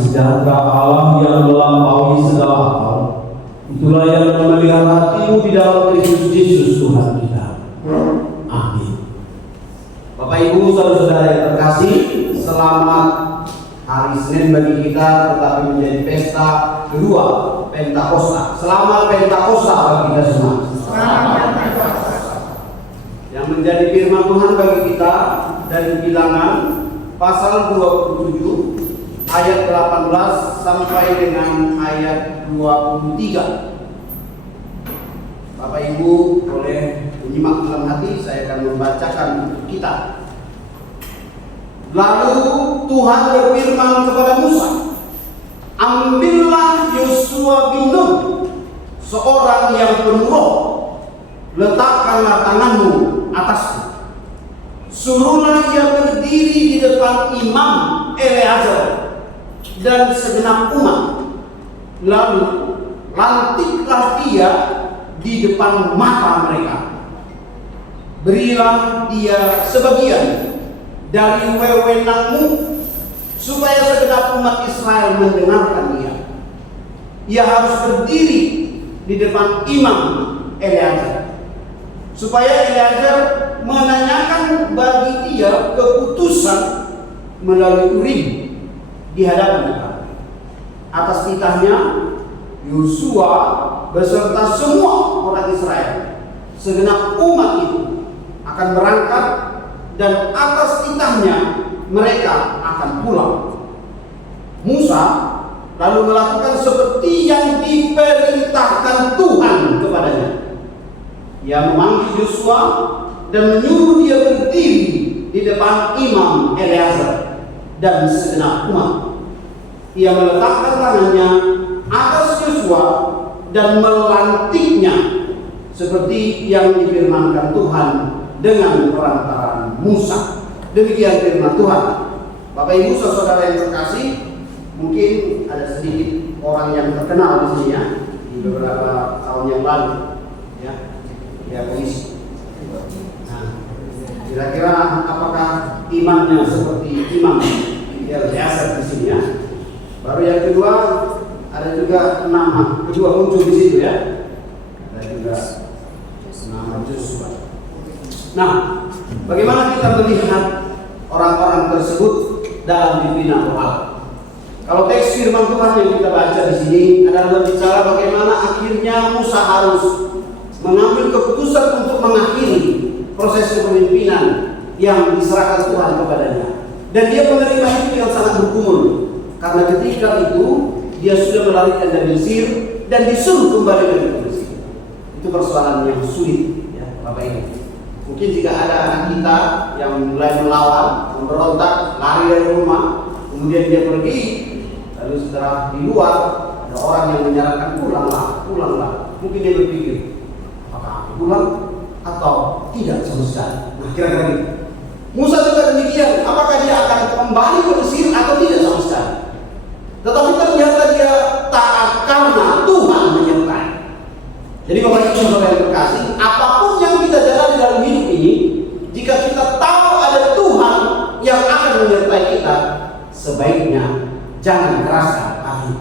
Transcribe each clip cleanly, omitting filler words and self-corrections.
sejahtera Allah yang melampaui segala akal, itulah yang memelihara hatimu di dalam Kristus Yesus Tuhan kita. Amin. Bapak Ibu saudara-saudara yang terkasih, selamat hari Senin bagi kita, tetapi menjadi pesta kedua, Pentakosta. Selamat Pentakosta bagi kita semua. Selamat Pentakosta. Yang menjadi firman Tuhan bagi kita dari Bilangan pasal 27 ayat 18 sampai dengan ayat 23. Bapak Ibu boleh menyimak dalam hati, saya akan membacakan untuk kita. Lalu Tuhan berfirman kepada Musa, ambillah Yosua bin Nun, seorang yang penuh roh, letakkanlah tanganmu atasku. Suruhlah ia berdiri di depan imam Eleazar dan segenap umat. Lalu lantiklah dia di depan mata mereka. Berilah dia sebagian dari wewenangmu, supaya segenap umat Israel mendengarkan dia. Ia harus berdiri di depan imam Eleazar, supaya Eleazar menanyakan bagi dia keputusan melalui Urim di hadapan Tuhan. Atas titahnya Yosua beserta semua orang Israel, segenap umat itu akan berangkat, dan atas titahnya mereka akan pulang. Musa lalu melakukan seperti yang diperintahkan Tuhan kepadanya. Ia memanggil Yosua dan menyuruh dia berdiri di depan imam Eleazar dan segenap umat. Ia meletakkan tangannya atas Yosua dan melantiknya seperti yang difirmankan Tuhan dengan perantaraan Musa. Demikian firman Tuhan. Bapak Ibu saudara yang terkasih, mungkin ada sedikit orang yang terkenal di sini ya, di beberapa tahun yang lalu ya polisi. Nah, kira-kira apakah imannya seperti imam Eleazar di sini ya? Baru yang kedua, ada juga nama kedua muncul di situ ya. Ada juga nama Yosua. Nah, bagaimana kita melihat orang-orang tersebut dalam pimpinan Allah? Kalau teks firman Tuhan yang kita baca di sini adalah berbicara bagaimana akhirnya Musa harus mengambil keputusan untuk mengakhiri proses kepemimpinan yang diserahkan Tuhan kepadanya. Dan dia menerima itu dengan sangat bergumul, karena ketika itu dia sudah melarikan dari Mesir dan disuruh kembali dari Mesir. Itu persoalan yang sulit ya Bapak Ibu. Mungkin jika ada anak kita yang mulai melawan, memberontak, lari dari rumah, kemudian dia pergi, lalu setelah di luar ada orang yang menyarankan pulanglah. Mungkin dia berpikir, apakah aku pulang atau tidak sama sekali. Nah, kira-kira gitu. Musa juga demikian, apakah dia akan kembali ke Mesir atau tidak sama sekali. Tetapi ternyata dia taat karena Tuhan menyertai. Jadi Bapak Ibu saudara yang terkasih, apapun yang kita jalani dalam hidup ini, jika kita tahu ada Tuhan yang akan menyertai kita, sebaiknya jangan keraskan hati.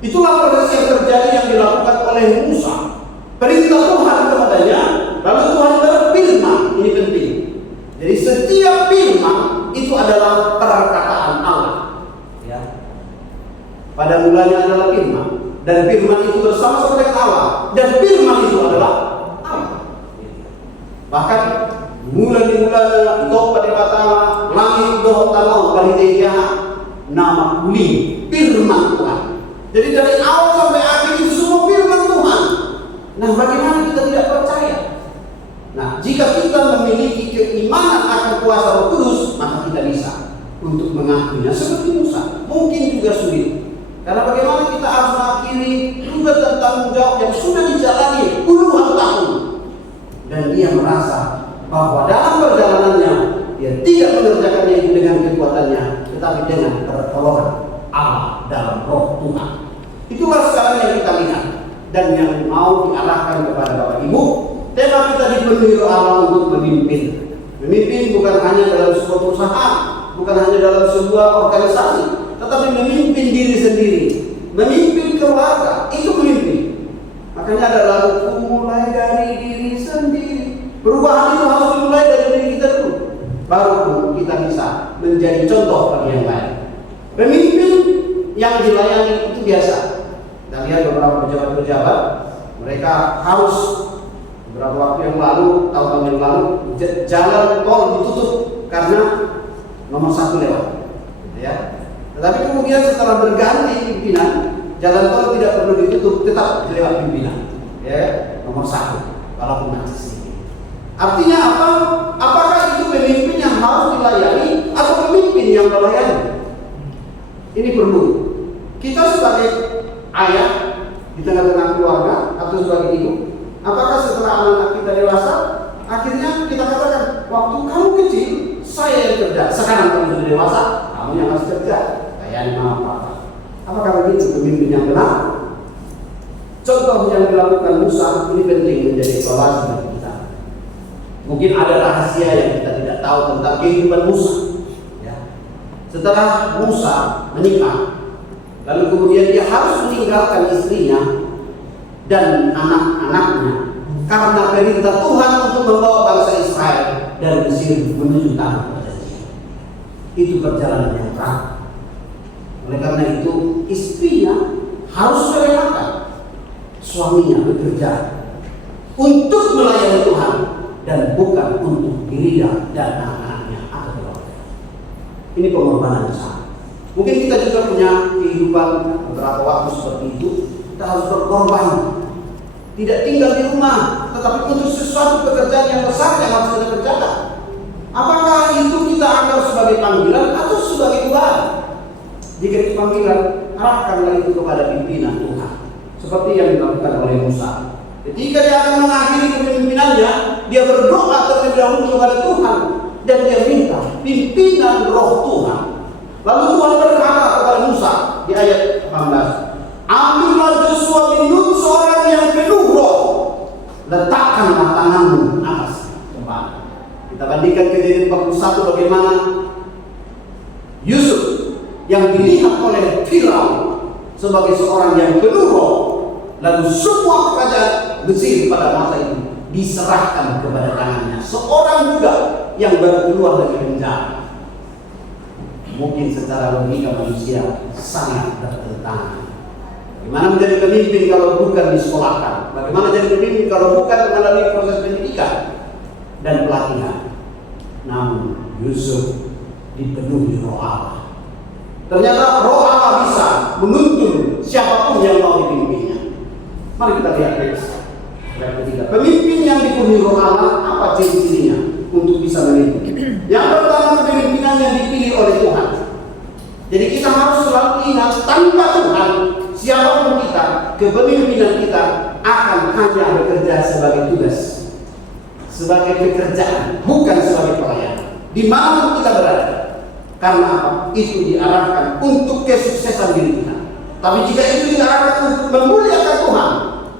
Itulah proses yang terjadi yang dilakukan oleh Musa. Perintah Tuhan kepadanya, lalu Tuhan berfirman. Ini penting. Jadi setiap firman itu adalah perkataan Allah. Ya. Pada mulanya adalah firman, dan firman itu bersama-sama dengan Allah, dan firman itu adalah Allah. Bahkan mula-mula itu pada kata langit doh tanah panitia nama kuling firman Tuhan. Jadi dari awal sampai akhir itu semua firman Tuhan. Nah, bagaimana kita tidak percaya? Nah, jika kita memiliki keimanan akan kuasa Roh Kudus, maka kita bisa untuk mengakuinya seperti Musa. Mungkin juga sulit, karena bagaimana kita harus mengakhiri juga tentang jawab yang sudah dijalani puluhan tahun, dan dia merasa bahwa dalam perjalanannya dia tidak mengerjakannya itu dengan kekuatannya, tetapi dengan pertolongan Allah dalam Roh Tuhan. Itulah sekarang yang kita lihat dan yang mau diarahkan kepada Bapak Ibu. Tema kita dipenuhi Allah untuk memimpin bukan hanya dalam sebuah perusahaan, bukan hanya dalam sebuah organisasi, tetapi memimpin diri sendiri, memimpin keluarga, itu memimpin. Makanya ada lagu mulai dari diri sendiri. Perubahan itu harus dimulai dari diri kita dulu, baru kita bisa menjadi contoh bagi yang lain. Pemimpin yang dilayani itu biasa. Kita lihat beberapa pejabat-pejabat, mereka harus beberapa waktu yang lalu, tahun yang lalu, jalan tol ditutup karena nomor 1 lewat, ya. Tetapi kemudian setelah berganti pimpinan, jalan tol tidak perlu ditutup, tetap lewat pimpinan, ya, nomor 1, walaupun masih sedikit. Artinya apa? Apakah itu pemimpin yang harus dilayani atau pemimpin yang melayani? Ini perlu. Kita sebagai ayah di tengah-tengah keluarga atau sebagai ibu, apakah setelah anak-anak kita dewasa, akhirnya kita katakan, waktu kamu kecil, saya yang kerja. Sekarang kamu sudah dewasa, kamu yang harus kerja. Layani mama papa. Apakah begitu pemimpin yang benar? Contoh yang dilakukan Musa ini penting menjadi evaluasi bagi kita. Mungkin ada rahasia yang kita tidak tahu tentang kehidupan Musa. Ya. Setelah Musa menikah, lalu kemudian dia harus meninggalkan istrinya dan anak-anaknya karena perintah Tuhan untuk membawa bangsa Israel dari Mesir menuju tanah perjanjian. Itu perjalanan yang berat. Oleh karena itu, istrinya harus merelakan suaminya bekerja untuk melayani Tuhan dan bukan untuk dirinya dan anak-anaknya atau keluarga. Ini pengorbanan besar. Mungkin kita juga punya kehidupan beberapa waktu seperti itu. Kita harus berkorban, tidak tinggal di rumah, tetapi untuk sesuatu pekerjaan yang besar yang harus kita kerjakan. Apakah itu kita anggap sebagai panggilan atau sebagai beban? Jika itu panggilan, arahkanlah itu kepada pimpinan Tuhan, seperti yang dilakukan oleh Musa. Ketika dia akan mengakhiri kepemimpinannya, dia berdoa terlebih dahulu kepada Tuhan dan dia minta pimpinan Roh Tuhan. Lalu Tuhan berkata kepada Musa di ayat 18, ambillah Yosua bin Nun seorang yang penuh roh, letakkanlah tanganmu atas kepala. Kita bandingkan Kejadian 41 bagaimana Yusuf yang dilihat oleh Firaun sebagai seorang yang penuh roh, lalu semua kerajaan Mesir pada masa itu diserahkan kepada tangannya, seorang budak yang baru keluar dari penjara. Mungkin secara logika manusia sangat bertentangan. Bagaimana menjadi pemimpin kalau bukan disekolahkan? Bagaimana jadi pemimpin kalau bukan melalui proses pendidikan dan pelatihan? Namun Yusuf dipenuhi roh Allah. Ternyata roh Allah bisa menuntun siapapun yang mau dipimpinnya. Mari kita lihat ayat ketiga. Pemimpin yang dipenuhi roh Allah, apa ciri-cirinya untuk bisa memimpin? Yang pertama, kepemimpinan yang dipilih oleh Tuhan. Jadi kita harus selalu ingat, tanpa Tuhan, siapapun kita, kepemimpinan kita akan hanya bekerja sebagai tugas, sebagai pekerjaan, bukan sebagai pelayan. Di mana kita berada? Karena apa? Itu diarahkan untuk kesuksesan diri kita. Tapi jika itu diarahkan untuk memuliakan Tuhan,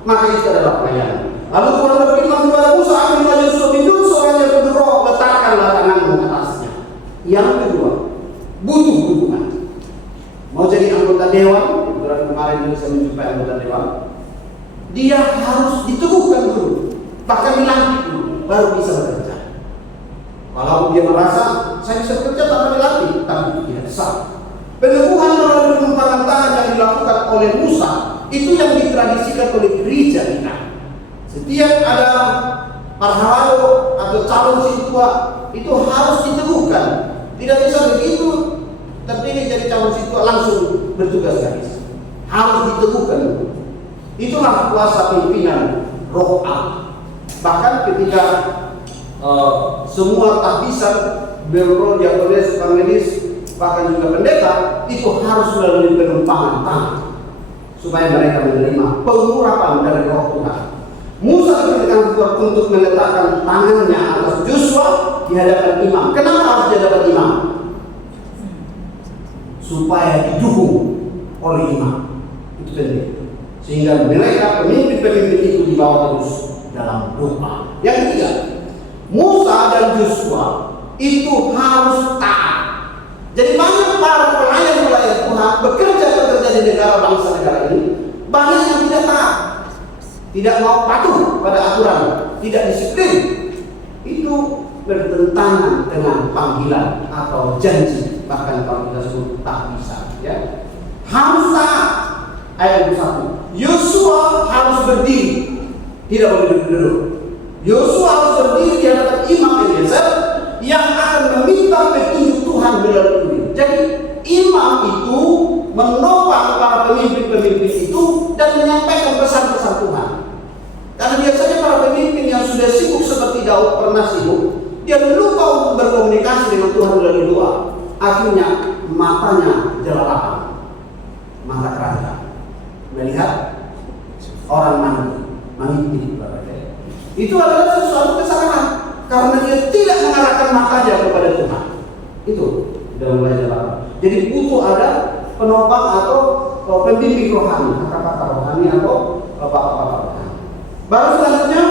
maka itu adalah pelayanan. Lalu Tuhan berfirman kepada Musa, ambillah Yosua bin Nun seorang yang penuh roh, letakkanlah tanganmu atasnya. Yang kedua, butuh dukungan. Mau jadi anggota dewan, kebetulan kemarin juga saya menjumpai anggota dewan, dia harus diteguhkan dulu, bahkan dilantik dulu, baru bisa bekerja. Kalau dia merasa saya bisa bekerja tanpa dilatih, tapi itu tidak sah. Peneguhan melalui penumpangan tangan yang dilakukan oleh Musa itu yang ditradisikan oleh gereja kita. Setiap ada parhalao atau calon siswa itu harus diteguhkan. Tidak bisa begitu terpilih jadi calon siswa langsung bertugas gratis. Harus diteguhkan. Itulah kuasa pimpinan Roh Allah. Bahkan ketika semua tahbisan, berro, diakonis, evangelis, bahkan juga pendeta itu harus melalui penumpangan tangan supaya mereka menerima pengurapan dari Roh Tuhan. Musa diberikan Tuhan untuk meletakkan tangannya atas Yosua di hadapan imam. Kenapa harus di hadapan imam? Supaya didukung oleh imam. Itu penting. Sehingga mereka pemimpin-pemimpin itu dibawa terus dalam doa. Yang ketiga, Musa dan Yosua itu harus taat. Jadi banyak para pelayan-pelayan Tuhan negara bangsa negara ini banyak yang tidak taat, tidak mau patuh pada aturan, tidak disiplin. Itu bertentangan dengan panggilan atau janji, bahkan kalau kita sebut tak bisa, ya. Harus taat. Ayat 1. Yosua harus berdiri, tidak boleh duduk. Yosua harus berdiri di hadapan Imam Eliezer yang akan meminta petunjuk Tuhan melalui dia. Jadi imam itu menopang para pemimpin-pemimpin itu dan menyampaikan pesan-pesan Tuhan. Karena biasanya para pemimpin yang sudah sibuk seperti Daud pernah sibuk, dia lupa untuk berkomunikasi dengan Tuhan melalui doa. Akhirnya matanya jelalatan, mata keranjang, melihat orang mandi. Itu adalah sesuatu kesalahan karena dia tidak mengarahkan matanya kepada Tuhan. Itu sudah mulai jelalatan. Jadi butuh ada penopang atau pembimbing rohani, kata-kata rohani atau bapak-bapak rohani. Baru selanjutnya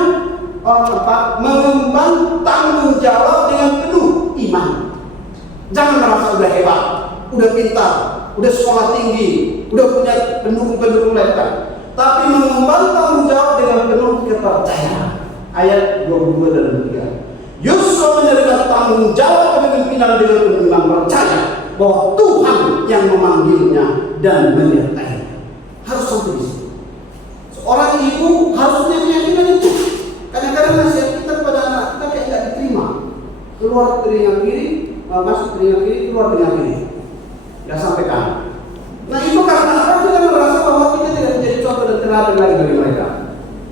orang keempat, mengemban tanggung jawab dengan penuh iman. Jangan merasa udah hebat, udah pintar, udah sekolah tinggi, udah punya pendukung-pendukung lebar, tapi mengemban tanggung jawab dengan penuh kepercayaan. Ayat 22 dan 23. Yosua menerima tanggung jawab kepemimpinan dengan penuh iman, percaya bahwa Tuhan yang memanggilnya dan menyertainya. Harus sampai di situ. Seorang ibu harus punya keyakinan itu. Kadang-kadang nasihat kita kepada anak kita kayak tidak diterima. Keluar telinga kiri, masuk telinga kiri, keluar telinga kiri. Tidak sampaikan. Nah itu karena apa? Kita merasa bahwa kita tidak menjadi contoh dan teladan lagi bagi mereka.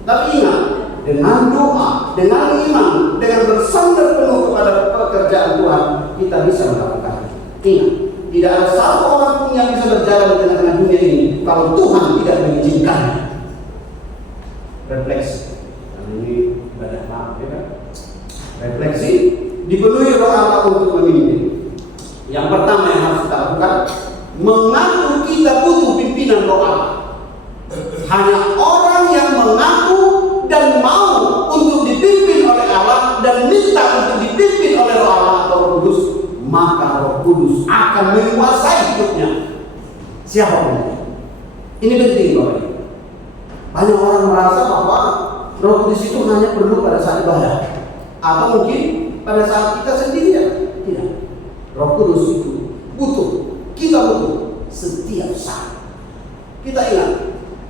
Tapi ingat, dengan doa, dengan iman, dengan bersandar penuh kepada pekerjaan Tuhan, kita bisa melakukan. Ingat, tidak ada satu orang pun yang bisa berjalan di tengah-tengah dunia ini kalau Tuhan tidak mengizinkannya. Refleksi. Ini banyak banget, ya kan? Refleksi dipenuhi roh Allah untuk memimpin. Yang pertama yang harus kita lakukan, mengaku kita butuh pimpinan roh Allah. Hanya orang yang mengaku dan mau untuk dipimpin oleh Allah dan minta untuk dipimpin oleh roh Allah atau Roh Kudus, maka Roh Kudus akan menguasai hidupnya. Siapapun. Ini penting, Bapak Ibu. Banyak orang merasa bahwa Roh Kudus itu hanya perlu pada saat ibadah, atau mungkin pada saat kita sendirian. Tidak. Roh Kudus itu kita butuh setiap saat. Kita ingat,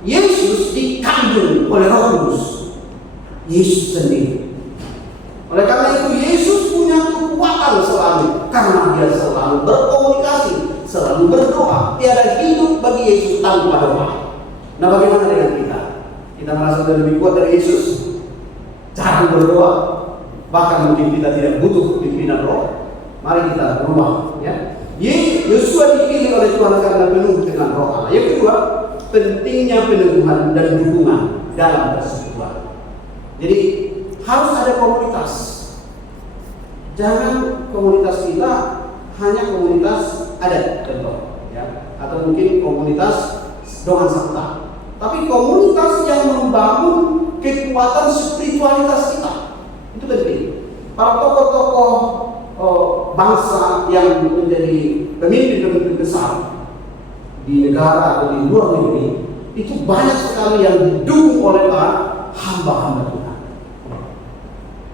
Yesus dikandung oleh Roh Kudus. Yesus sendiri. Oleh karena itu Yesus punya kekuatan selalu, karena dia selalu berkomunikasi, selalu berdoa. Tiada hidup bagi Yesus tanpa doa. Nah, bagaimana dengan kita? Kita merasa lebih kuat dari Yesus? Jarang berdoa. Bahkan mungkin kita tidak butuh pimpinan roh. Mari kita berubah, ya. Yosua dipilih oleh Tuhan karena penuh dengan roh Allah. Yang kedua, pentingnya peneguhan dan dukungan dalam persekutuan. Jadi harus ada komunitas. Jangan komunitas kita hanya komunitas adat, contoh, ya, atau mungkin komunitas doa sakta. Tapi komunitas yang membangun kekuatan spiritualitas kita. Itu penting. Para tokoh-tokoh bangsa yang menjadi pemimpin-pemimpin besar di negara atau di luar negeri, itu banyak sekali yang didukung oleh para hamba-hamba Tuhan.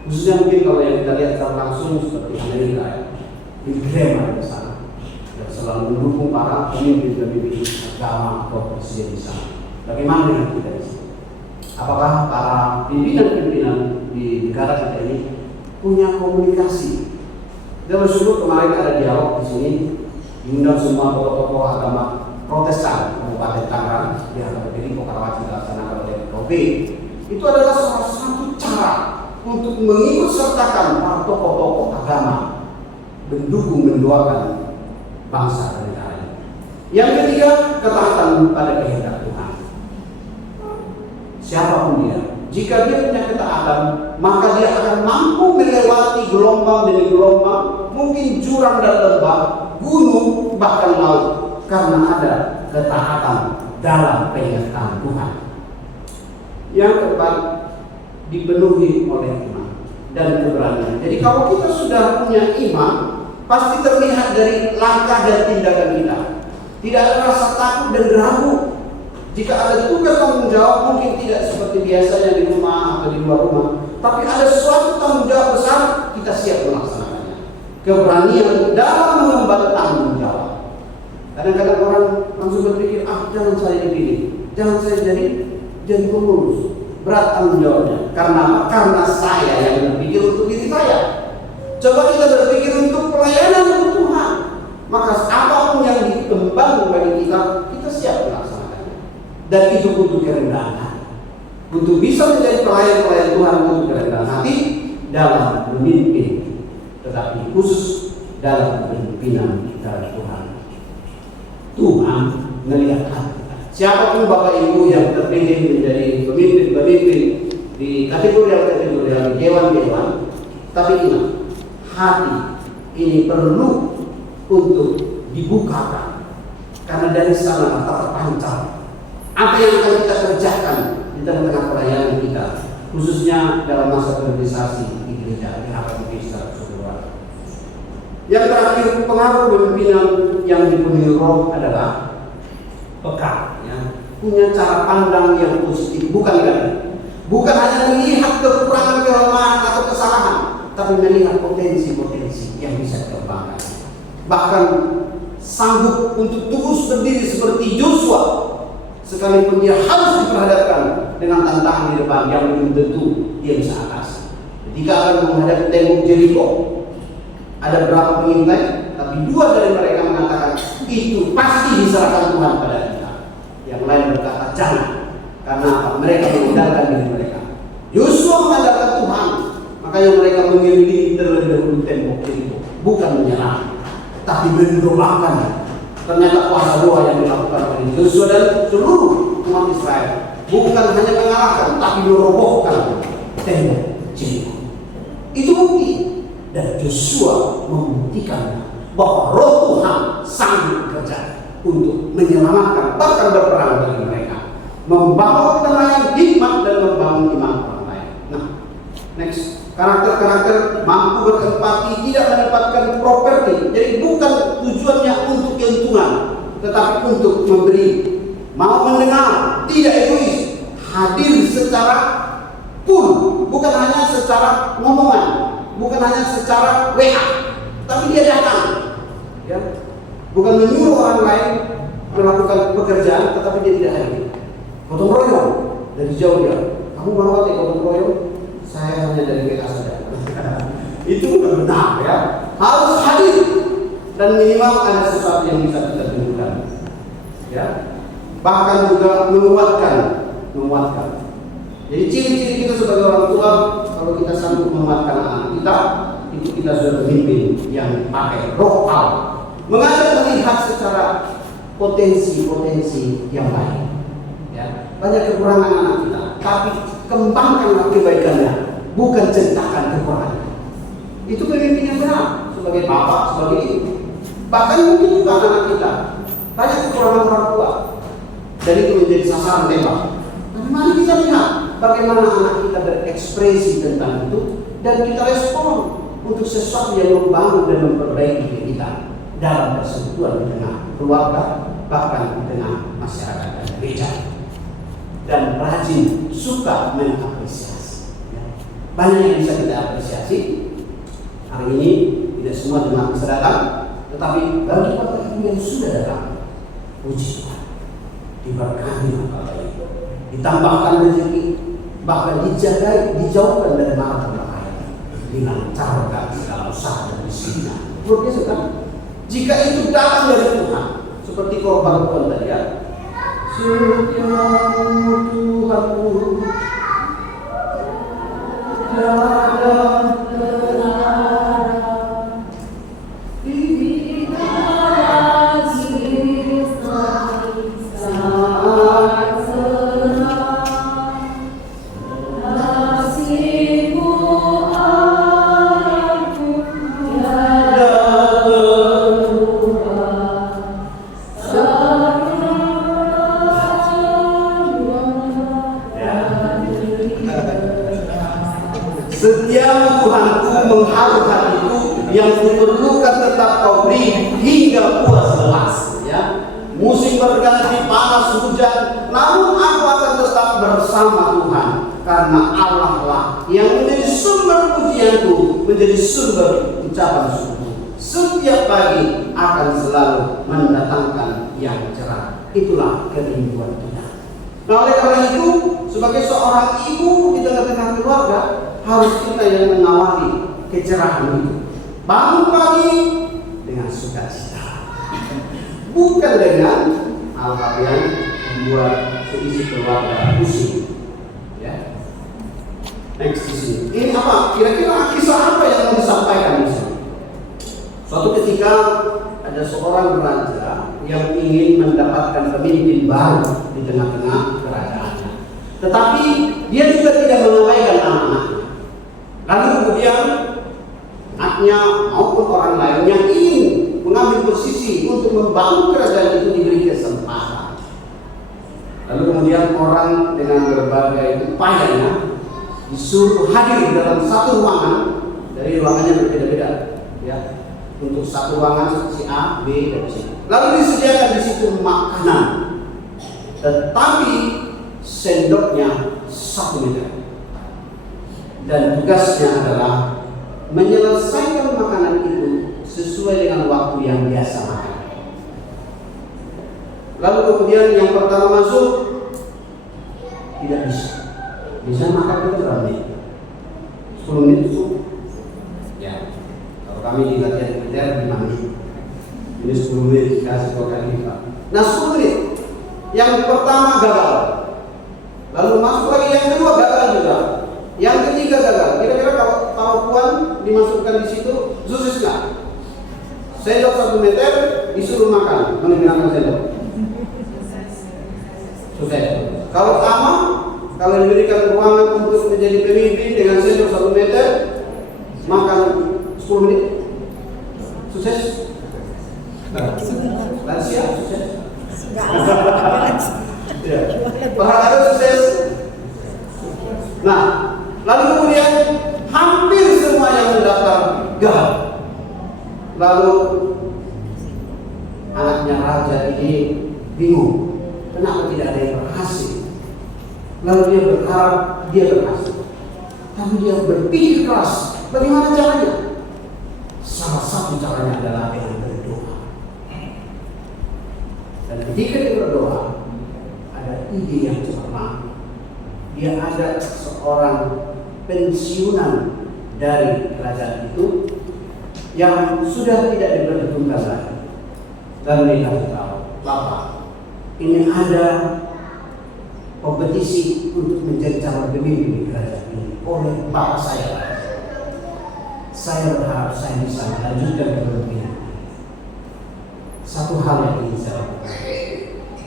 Khususnya mungkin kalau yang kita lihat secara langsung seperti Amerika, ya, di Grema di sana, yang selalu mendukung para pemimpin-pemimpin agama atau presiden di sana. Bagaimana dengan kita di sini? Apakah para pimpinan-pimpinan di negara kita ini punya komunikasi? Kita bersyukur kemarin ada dialog di sini, diundang semua tokoh-tokoh agama Protestan Kabupaten Tangerang di hadapan diri Karawaci dilaksanakan oleh PKB. Itu adalah salah satu cara untuk mengikut sertakan para tokoh-tokoh agama mendukung, mendoakan bangsa dan negara ini. Yang ketiga, ketaatan pada kehendak Tuhan. Siapapun dia, jika dia punya ketaatan, maka dia akan mampu melewati gelombang demi gelombang, mungkin jurang dan lembah, gunung, bahkan laut, karena ada ketaatan dalam penyertaan Tuhan. Yang keempat, dipenuhi oleh iman dan keberanian. Jadi kalau kita sudah punya iman, pasti terlihat dari langkah dan tindakan kita. Tidak ada rasa takut dan ragu. Jika ada tugas tanggung jawab mungkin tidak seperti biasanya di rumah atau di luar rumah, tapi ada suatu tanggung jawab besar, kita siap melaksanakannya. Keberanian dalam mengemban tanggung jawab. Kadang-kadang orang langsung berpikir, jangan saya dipilih, jangan saya jadi pengurus. Berat tanggung jawabnya. Karena apa? Karena saya yang berpikir untuk diri saya. Coba kita berpikir untuk pelayanan untuk Tuhan. Maka apapun yang dikembang bagi kita siap melaksanakannya. Dan itu butuh kerendahan hati. Untuk bisa menjadi pelayan-pelayan Tuhan butuh kerendahan hati dalam memimpin, tetapi khusus dalam pimpinan kita Tuhan. Tuhan melihat hati. Siapapun Bapak Ibu yang terpilih menjadi pemimpin-pemimpin di kategori-kategori dewan-dewan, tapi ingat, hati ini perlu untuk dibukakan, karena dari sana terpancar apa yang akan kita kerjakan di tengah-tengah pelayanan kita, khususnya dalam masa organisasi di gereja di Harapan Kristus Saudara. Yang terakhir, pengaruh pemimpinan yang dipenuhi Roh adalah peka, punya cara pandang yang positif, bukan hanya melihat kekurangan, kelemahan atau kesalahan, tapi melihat potensi-potensi yang bisa dikembangkan. Bahkan sanggup untuk terus berdiri seperti Yosua, sekalipun dia harus diperhadapkan dengan tantangan di depan yang belum tentu dia bisa atasi. Ketika akan menghadapi tembok Jeriko, ada berapa pengintai, tapi 2 dari mereka mengatakan itu pasti diserahkan Tuhan pada kita. Yang lain berkata jangan, karena mereka mengandalkan diri mereka. Yosua mengandalkan Tuhan, makanya mereka mengelilingi terlebih dahulu tembok Jeriko, bukan menyerang, tapi mendoakan. Ternyata kuasa doa yang dilakukan oleh Yosua dan seluruh umat Israel bukan hanya mengalahkan, tapi merobohkan tembok Jeriko. Itu bukti, dan Yosua membuktikan bahwa Roh Tuhan sanggup bekerja untuk menyelamatkan, bahkan berperang bagi mereka, membangun kedamaian, hikmat, dan membangun iman orang lain. Nah, next, karakter-karakter mampu berempati, tidak mendapatkan properti. Jadi bukan tujuannya untuk keuntungan, tetapi untuk memberi, mau mendengar, tidak egois, hadir secara full, bukan hanya secara ngomongan, bukan hanya secara WA, tapi dia datang, ya. Bukan menyuruh orang lain melakukan pekerjaan, tetapi dia tidak hadir. Gotong royong, dari jauh dia, kamu mau gotong royong? Saya hanya dari WA saja. Itu benar, ya. Harus hadir, dan minimal ada sesuatu yang bisa kita tunjukkan, ya. Bahkan juga menguatkan. Jadi ciri-ciri kita sebagai orang tua, kalau kita sanggup menguatkan anak kita, itu kita sudah pemimpin yang pakai Roh Allah. Mengajak melihat secara potensi-potensi yang baik, ya. Banyak kekurangan anak kita, tapi kembangkanlah kebaikannya, bukan centahkan kekurangan. Itu pemimpin yang benar sebagai bapak, sebagai ibu. Bahkan mungkin juga anak kita banyak kekurangan orang tua, dan itu menjadi sasaran tembak. Tapi mari kita lihat bagaimana anak kita berekspresi tentang itu, dan kita respon untuk sesuatu yang membangun dan memperbaiki diri kita dalam persekutuan dengan keluarga, bahkan dengan masyarakat dan gereja. Dan rajin, suka mengapresiasi. Banyak yang bisa kita apresiasi. Hari ini tidak semua jemaat bisa datang, tetapi bagi Bapak Ibu yang sudah datang, puji Tuhan, diberkati Bapak Ibu, ditambahkan rezeki, bahkan dijauhkan dari mara berbahaya, dilancarkan segala usaha dan bisnisnya. Luar biasa kan? Jika itu datang dari Tuhan, seperti korban tadi, ya. Setiamu Tuhanku, tiada terlarang, diberikan saat senang, nasibmu aku tiada berubah. Setiamu Tuhanku, mengharu hatiku, yang kuperlukan tetap kau beri hingga puas lelas, ya. musim berganti, panas, hujan, namun aku akan tetap bersama Tuhan, karena Allah lah yang menjadi sumber pujianku, menjadi sumber ucapan syukur. Setiap pagi akan selalu mendatangkan yang cerah. Itulah kerinduan kita. Nah, oleh karena itu, sebagai seorang ibu di tengah-tengah keluarga, harus kita yang mengawali kecerahan itu. Bangun pagi dengan sukacita, bukan dengan hal-hal yang membuat seisi keluarga pusing. Ya. Next di sini. Ini apa? Kira-kira kisah apa yang mau disampaikan di sini? Suatu ketika ada seorang raja yang ingin mendapatkan pemimpin baru di tengah-tengah kerajaannya. Tetapi dia juga tidak mengabaikan anak-anaknya. Lalu kemudian anaknya maupun orang lain yang ingin mengambil posisi untuk membangun kerajaan itu diberi kesempatan. Lalu kemudian orang dengan berbagai upayanya disuruh hadir dalam satu ruangan, dari ruangannya berbeda-beda, ya. Untuk satu ruangan si A, B, dan C. Lalu disediakan di situ makanan, tetapi sendoknya 1 meter. Dan tugasnya adalah menyelesaikan makanan itu sesuai dengan waktu yang biasa makan. Lalu kemudian yang pertama masuk tidak bisa. Bisa makan itu berapa menit? 10 menit cukup. Ya. Kalau kami di latihan militer 5 menit. Ini 10 menit dikasih 2 kali lipat. Nah, 10 menit. Yang pertama gagal. Lalu masuk lagi yang kedua gagal juga. Yang ketiga gagal. Kira-kira kalau puan dimasukkan di situ sukses nggak? Sendok 1 meter disuruh makan menggunakan sendok. Sukses. Kalau ama, kalau diberikan ruangan untuk menjadi pemimpin dengan sendok 1 meter, makan 10 menit. Sukses. Lansia sukses. Ya. Berharap sukses. Nah, lalu kemudian hampir semua yang mendaftar gagal. Lalu anaknya raja ini bingung, kenapa tidak ada yang berhasil. Lalu dia berharap dia berhasil, tapi dia berpikir keras, bagaimana caranya? Salah satu caranya adalah dengan berdoa. Dan ketika dia berdoa, ada ide yang cemerlang. Dia ada seorang pensiunan dari kerajaan itu yang sudah tidak diperhitungkan lagi. Lalu dia tahu, Bapak, ini ada kompetisi untuk menjadi calon pemimpin di kerajaan ini oleh bapak saya. Saya berharap saya bisa melanjutkan kepemimpinan. Satu hal yang ingin saya lakukan,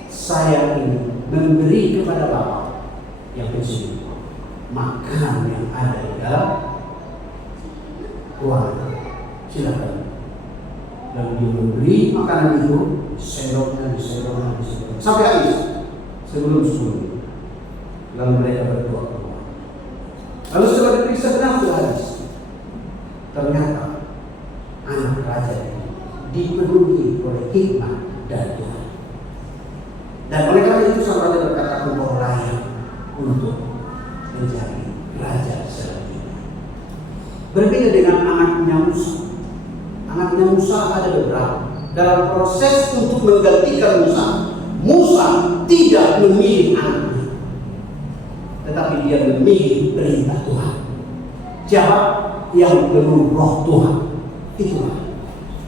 saya ingin memberi kepada bapak yang pensiun makanan yang ada di dalam ruangan. Silakan. Lalu dia memberi makanan itu sendoknya sampai habis sebelum 10. Lalu mereka berdoa. Lalu setelah diperiksa benar itu habis. Ternyata anak raja ini dipenuhi oleh hikmat dari Tuhan. Dan oleh karena itu sang raja berkata, engkau layak untuk menjadi raja selanjutnya. Berbeda dengan anaknya Musa. Anaknya Musa ada beberapa. Dalam proses untuk menggantikan Musa, Musa tidak memilih anaknya, tetapi dia memilih perintah Tuhan. Siapa yang penuh roh Tuhan? Itulah.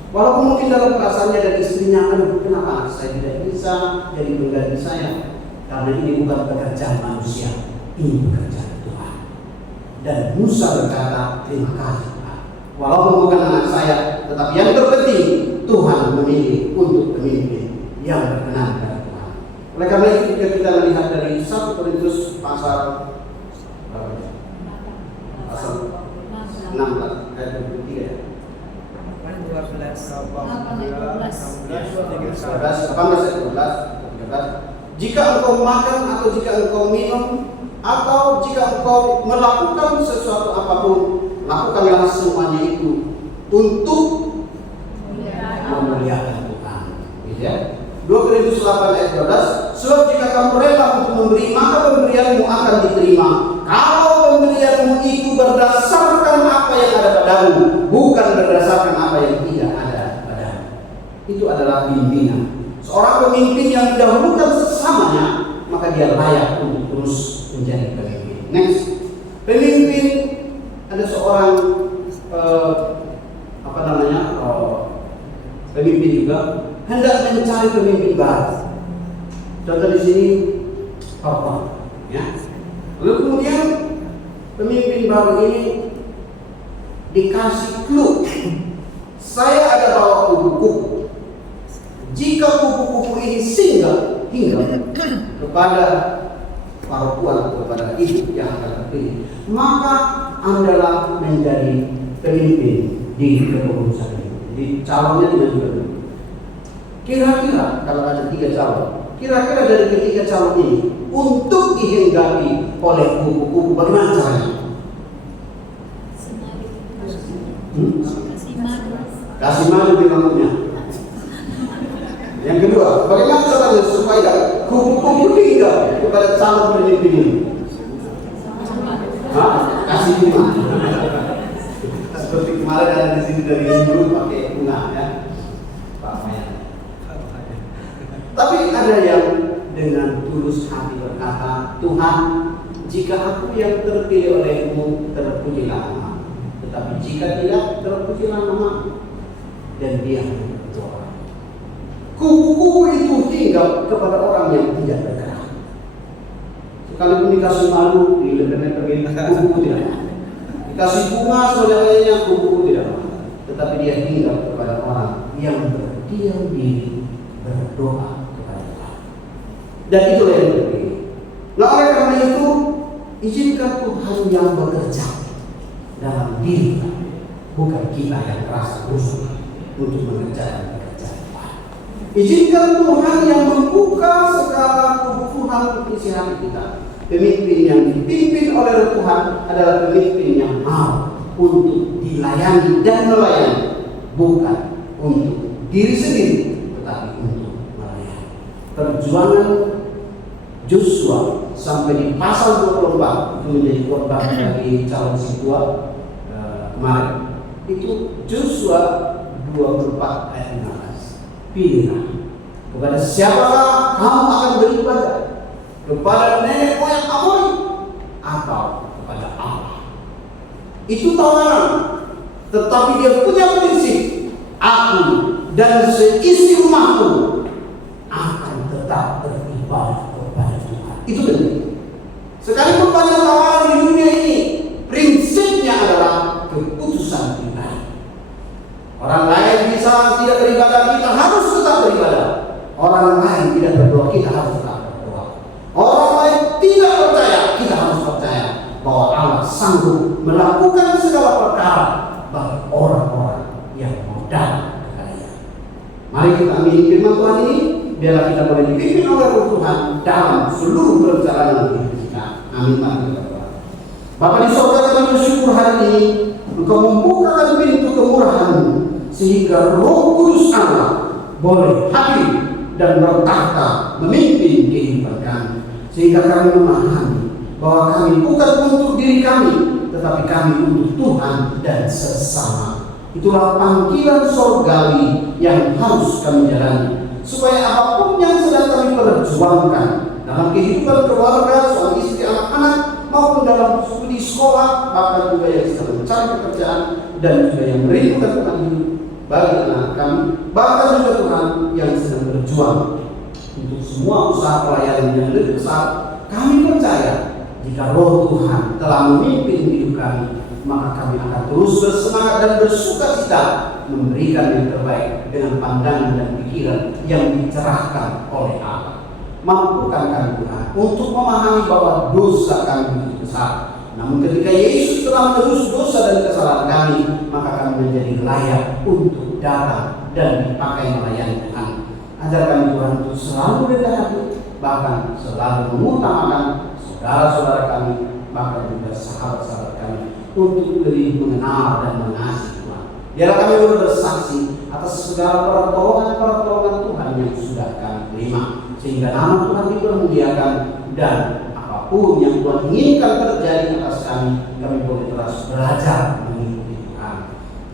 Walaupun mungkin dalam perasaannya dan istrinya, aduh kenapa saya tidak bisa jadi pengganti saya? Karena ini bukan pekerjaan manusia, ini pekerjaan Tuhan. Dan Musa berkata, terima kasih Pak. Walaupun bukan anak saya, tetapi yang terpenting Tuhan memilih untuk pemimpin yang berkenan kepada Tuhan. Oleh karena itu jika kita melihat dari 1 Korintus pasal 16 ayat 23. 18. Jika engkau makan atau jika engkau minum atau jika engkau melakukan sesuatu apapun, lakukanlah semuanya itu untuk memuliakan Tuhan. Ya. 2 Korintus yang tidak ada padanya. Itu adalah pimpinan. Seorang pemimpin yang mendahulukan sesamanya, maka dia layak untuk terus menjadi pemimpin. Next, pemimpin, ada seorang pemimpin juga hendak mencari pemimpin baru. Contoh di sini apa? Ya. Lalu kemudian pemimpin baru ini dikasih clue. Saya ada bawa kupu-kupu. Jika kupu-kupu ini singgah hingga kepada perempuan, kepada ibu yang akan terpilih, maka Andalah menjadi pemimpin di kepengurusan ini. Jadi calonnya dimajukan. Kira-kira kalau ada 3 calon, kira-kira dari ketiga calon ini untuk dihinggapi oleh kupu-kupu bagaimana caranya? Kasih madu di lampunya. Yang kedua, bagaimana caranya supaya kupu-kupu hingga kepada calon pemimpin ini? Kasih bunga. Seperti kemarin ada di sini dari Hindu pakai bunga, ya. Pak Maya. Tapi ada yang dengan tulus hati berkata, Tuhan, jika aku yang terpilih oleh-Mu, terpujilah nama. Tetapi jika tidak, terpujilah nama. Dan dia berdoa. Kupu-kupu itu tinggal kepada orang yang tidak bergerak. Sekalipun dikasih malu, dilepas-lepas kupu-kupu tidak. Dikasih bunga saudaranya, kupu-kupu tidak. Tetapi dia tinggal kepada orang yang berdiam diri, berdoa kepada Tuhan. Dan itulah yang terpilih. Nah, oleh karena itu, izinkan Tuhan yang bekerja dalam diri, bukan kita yang terasa rusuh untuk mengerjakan pekerjaan Tuhan. Izinkan Tuhan yang membuka segala kebutuhan isi hati kita. Pemimpin yang dipimpin oleh Tuhan adalah pemimpin yang mau untuk dilayani dan melayani, bukan untuk diri sendiri, tetapi untuk melayani. Perjuangan Joshua sampai di pasal 24 itu menjadi korban dari calon si tua kemarin. Itu Joshua 24 ayat 15. Pilihlah kepada siapakah kamu akan beribadah, kepada nenek moyang Amori atau kepada Allah. Itu tawaran, tetapi dia punya prinsip. Aku dan seisi rumahku akan tetap beribadah kepada Tuhan. Itu benar. Sekalipun banyak tawaran di dunia ini, prinsipnya adalah keputusan pribadi. Orang lain bisa tidak beribadah, kita harus tetap beribadah. Orang lain tidak berdoa, kita harus tetap berdoa. Orang lain tidak percaya, kita harus percaya bahwa Allah sanggup melakukan segala perkara bagi orang-orang yang mau datang kepadanya. Mari kita ambil firman Tuhan ini, biarlah kita boleh dipimpin oleh Roh Tuhan dalam seluruh perjalanan hidup kita. Amin. Mari kita berdoa. Bapa di surga, kami bersyukur hari ini Engkau membukakan pintu kemurahan-Mu sehingga Roh Kudus Allah boleh hadir dan bertahta memimpin kehidupan kami, sehingga kami memahami bahwa kami bukan untuk diri kami, tetapi kami untuk Tuhan dan sesama. Itulah panggilan surgawi yang harus kami jalani, supaya apapun yang sedang kami perjuangkan dalam kehidupan keluarga, suami istri, anak-anak, maupun dalam studi sekolah, bahkan juga yang sedang mencari pekerjaan dan juga yang merindukan Tuhan hidup bagi anak kami, bahkan juga Tuhan yang sedang berjuang untuk semua usaha pelayanan yang lebih besar. Kami percaya jika Roh Tuhan telah memimpin hidup kami, maka kami akan terus bersemangat dan bersukacita memberikan yang terbaik dengan pandangan dan pikiran yang dicerahkan oleh Allah. Mampukan kami Tuhan untuk memahami bahwa dosa kami begitu besar. Namun ketika Yesus telah menebus dosa dan kesalahan kami, maka kami menjadi layak untuk datang dan dipakai melayani Tuhan. Ajar kami Tuhan untuk selalu rendah hati, bahkan selalu mengutamakan saudara-saudara kami, bahkan juga sahabat-sahabat kami, untuk lebih mengenal dan mengasihi Tuhan. Biarlah kami boleh bersaksi atas segala pertolongan Tuhan yang sudah kami terima, sehingga nama Tuhan dipermuliakan, dan apapun yang Tuhan inginkan terjadi atas kami boleh terus belajar mengikuti Tuhan.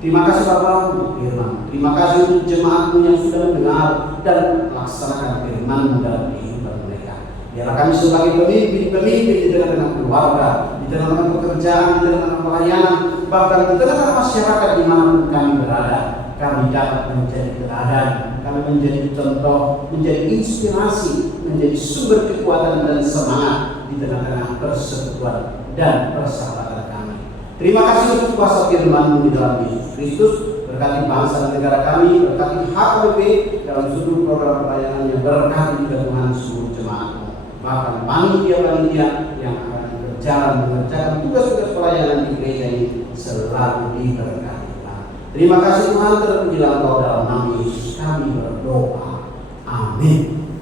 Terima kasih Bapak untuk firman. Terima kasih untuk jemaatmu yang sudah mendengar dan melaksanakan firman dalam kehidupan mereka. Biarlah kami sebagai pemimpin di tengah-tengah keluarga, di tengah-tengah pekerjaan, di tengah-tengah pelayanan, bahkan di tengah-tengah masyarakat dimanapun kami berada, kami dapat menjadi teladan, kami menjadi contoh, menjadi inspirasi, menjadi sumber kekuatan dan semangat di tengah-tengah persekutuan dan persahabatan kami. Terima kasih untuk kuasa firman-Mu di dalam Yesus Kristus. Berkati bangsa dan negara kami, berkati HKBP dalam seluruh program pelayanannya, berkati juga Tuhan seluruh jemaat-Mu, bahkan panitia-panitia yang akan berjalan mengerjakan tugas-tugas pelayanan di gereja ini selalu diberkati Tuhan. Terima kasih Tuhan, terpujilah Engkau dalam nama Yesus kami berdoa. Amin.